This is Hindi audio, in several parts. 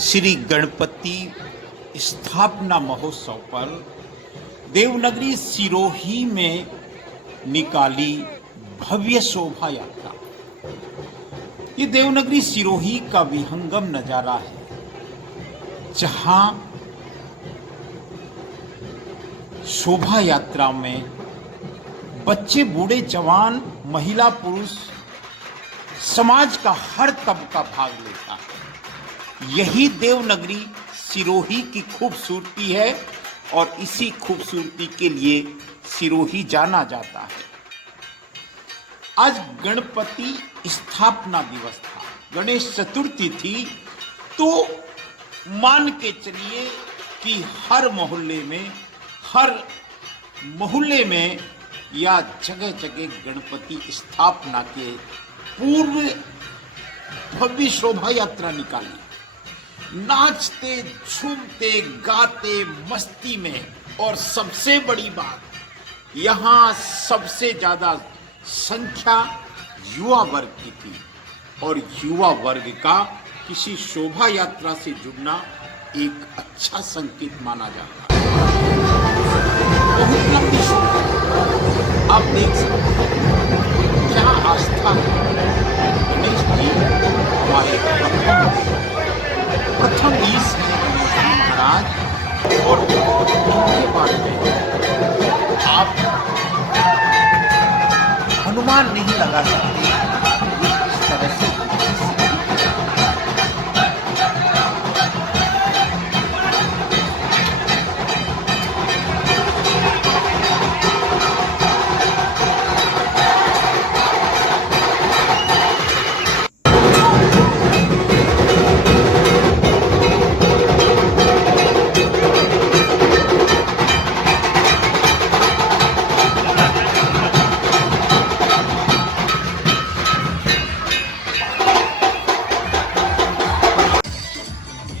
श्री गणपति स्थापना महोत्सव पर देवनगरी सिरोही में निकाली भव्य शोभा यात्रा। ये देवनगरी सिरोही का विहंगम नजारा है, जहां शोभा यात्रा में बच्चे, बूढ़े, जवान, महिला, पुरुष, समाज का हर तबका भाग लेता है। यही देवनगरी सिरोही की खूबसूरती है और इसी खूबसूरती के लिए सिरोही जाना जाता है। आज गणपति स्थापना दिवस था, गणेश चतुर्थी थी, तो मान के चलिए कि हर मोहल्ले में या जगह जगह गणपति स्थापना के पूर्व भव्य शोभा यात्रा निकाली। नाचते, झूमते, गाते, मस्ती में, और सबसे बड़ी बात, यहाँ सबसे ज्यादा संख्या युवा वर्ग की थी और युवा वर्ग का किसी शोभा यात्रा से जुड़ना एक अच्छा संकेत माना जाता है। बहुत लंबी शोभा, आप देख सकते हैं क्या आस्था है। गणेश जी हमारे प्रथम ईश है महाराज, और उनके बारे में आप अनुमान नहीं लगा सकते इस तरह से।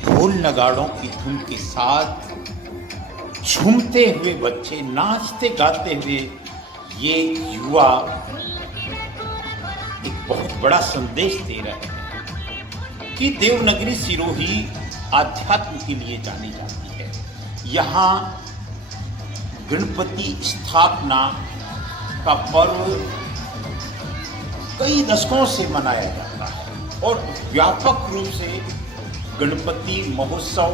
ढोल नगाड़ों की धुन के साथ झूमते हुए बच्चे, नाचते गाते हुए ये युवा एक बहुत बड़ा संदेश दे रहे हैं कि देवनगरी सिरोही आध्यात्म के लिए जानी जाती है। यहाँ गणपति स्थापना का पर्व कई दशकों से मनाया जाता है और व्यापक रूप से गणपति महोत्सव,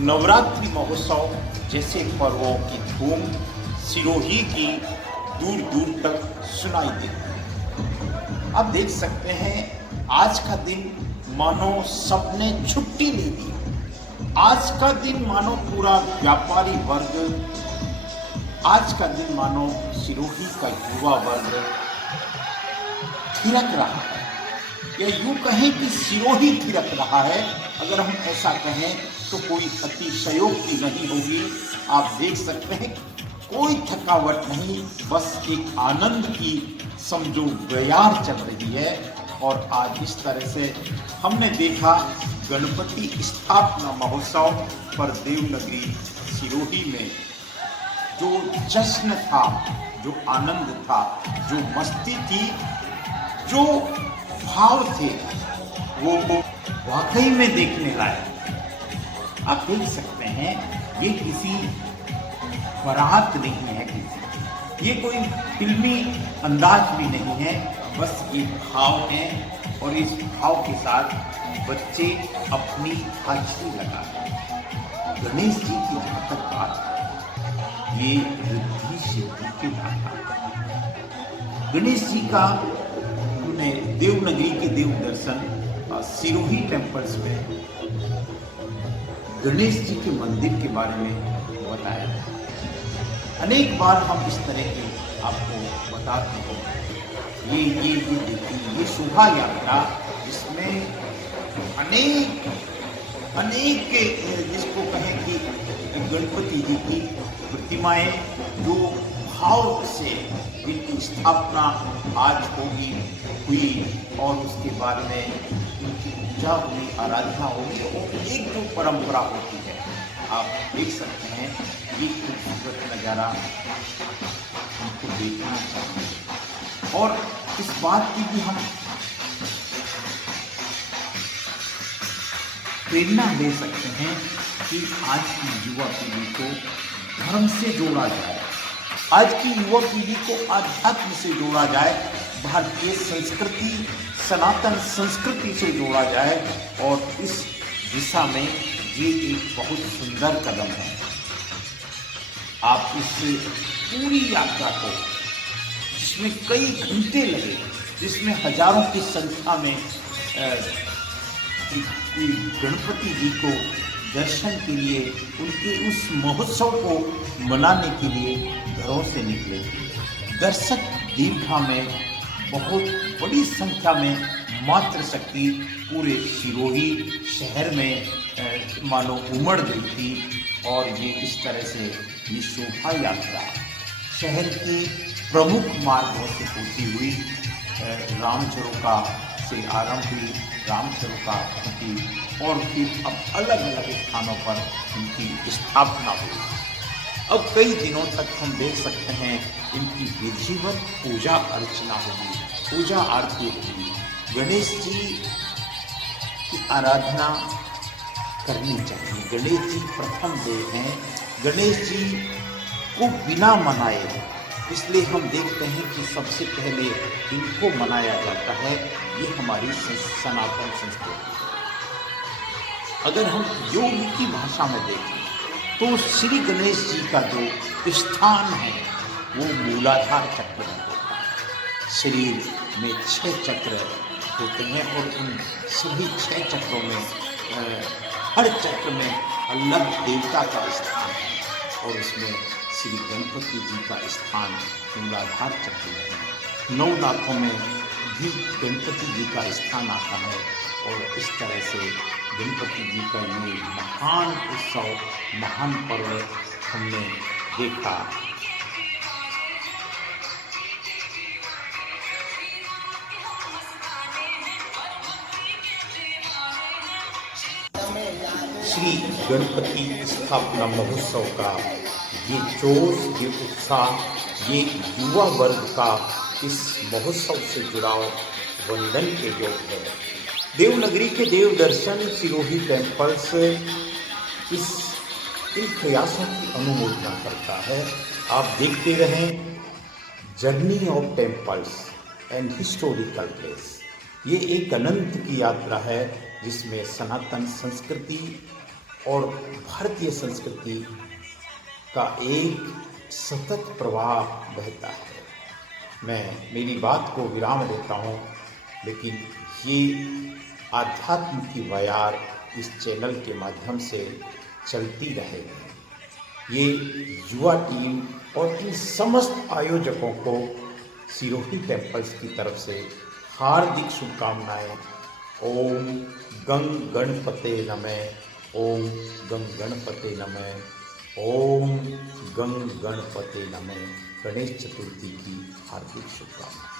नवरात्रि महोत्सव जैसे पर्वों की धूम सिरोही की दूर दूर तक सुनाई देती है। आप देख सकते हैं आज का दिन मानो सबने छुट्टी ले ली। आज का दिन मानो पूरा व्यापारी वर्ग, आज का दिन मानो सिरोही का युवा वर्ग थिरक रहा है, या यूं कहें कि सिरोही थिरक रहा है। अगर हम ऐसा कहें तो कोई अतिशयोक्ति नहीं होगी। आप देख सकते हैं कोई थकावट नहीं, बस एक आनंद की समझो बयार चल रही है। और आज इस तरह से हमने देखा गणपति स्थापना महोत्सव पर देवनगरी सिरोही में जो जश्न था, जो आनंद था, जो मस्ती थी, जो भाव थे, वो वाकई में देखने लायक। आप देख सकते हैं ये किसी बारात नहीं है, ये कोई फिल्मी अंदाज भी नहीं है, बस ये भाव है। और इस भाव के साथ बच्चे अपनी हाजिरी लगा रहे। गणेश जी की जहाँ तक बात है, ये रिद्धि सिद्धि के दाता। गणेश जी का देवनगरी के देव दर्शन सिरोही टेम्पल्स में गणेश जी के मंदिर के बारे में बताया। अनेक बार हम इस तरह के आपको बताते हैं। ये देखिए, ये शोभा यात्रा जिसमें अनेक जिसको कहें कि गणपति जी की प्रतिमाएं जो भाव से इनकी स्थापना आज हुई और उसके बाद में उनकी पूजा हुई, आराधना होगी, और एक जो परंपरा होती है। आप देख सकते हैं ये खूबसूरत नज़ारा हमको देखना चाहिए। और इस बात की भी हम प्रेरणा ले सकते हैं कि आज की युवा पीढ़ी को धर्म से जोड़ा जाए, आज की युवा पीढ़ी को आध्यात्म से जोड़ा जाए, भारतीय संस्कृति, सनातन संस्कृति से जोड़ा जाए। और इस दिशा में ये एक बहुत सुंदर कदम है। आप इस पूरी यात्रा को, जिसमें कई घंटे लगे, जिसमें हजारों की संख्या में गणपति जी को दर्शन के लिए, उनके उस महोत्सव को मनाने के लिए घरों से निकले। दर्शक दीर्घा में बहुत बड़ी संख्या में मातृशक्ति पूरे सिरोही शहर में मानो उमड़ गई थी। और ये इस तरह से ये शोभा यात्रा शहर के प्रमुख मार्गों से होती हुई रामचरुका से आरंभ हुई, रामचरुका की, और फिर अब अलग अलग स्थानों पर इनकी स्थापना हुई। अब कई दिनों तक हम देख सकते हैं इनकी विधिवत पूजा अर्चना होगी, पूजा आरती होगी। गणेश जी की आराधना करनी चाहिए। गणेश जी प्रथम देव हैं। गणेश जी को बिना मनाए, इसलिए हम देखते हैं कि सबसे पहले इनको मनाया जाता है। ये हमारी सनातन संस्कृति है। अगर हम योग की भाषा में देखें तो श्री गणेश जी का जो स्थान है वो मूलाधार चक्र में होता है। शरीर में 6 चक्र होते हैं और उन सभी 6 चक्रों में हर चक्र में अलग देवता का स्थान है और उसमें श्री गणपति जी का स्थान मूलाधार चक्र में है। 9 नाथों में भी गणपति जी का स्थान आता है और इस तरह से गणपति जी का ये महान उत्सव, महान पर्व हमने देखा। श्री गणपति स्थापना महोत्सव का ये जोश, ये उत्साह, ये युवा वर्ग का इस महोत्सव से जुड़ाव वंदन के योग्य है। देवनगरी के देव दर्शन सिरोही टेम्पल्स इन प्रयासों की अनुमोदना करता है। आप देखते रहें journey of temples and historical place. ये एक अनंत की यात्रा है जिसमें सनातन संस्कृति और भारतीय संस्कृति का एक सतत प्रवाह बहता है। मेरी बात को विराम देता हूँ, लेकिन ये आध्यात्म की बयार इस चैनल के माध्यम से चलती रहेगी। ये युवा टीम और इन समस्त आयोजकों को सिरोही टेम्पल्स की तरफ से हार्दिक शुभकामनाएं। ओम गंग गणपते नमः। ओम गंग गणपते नमः। ओम गंग गणपते नमः। गणेश चतुर्थी की हार्दिक शुभकामनाएं।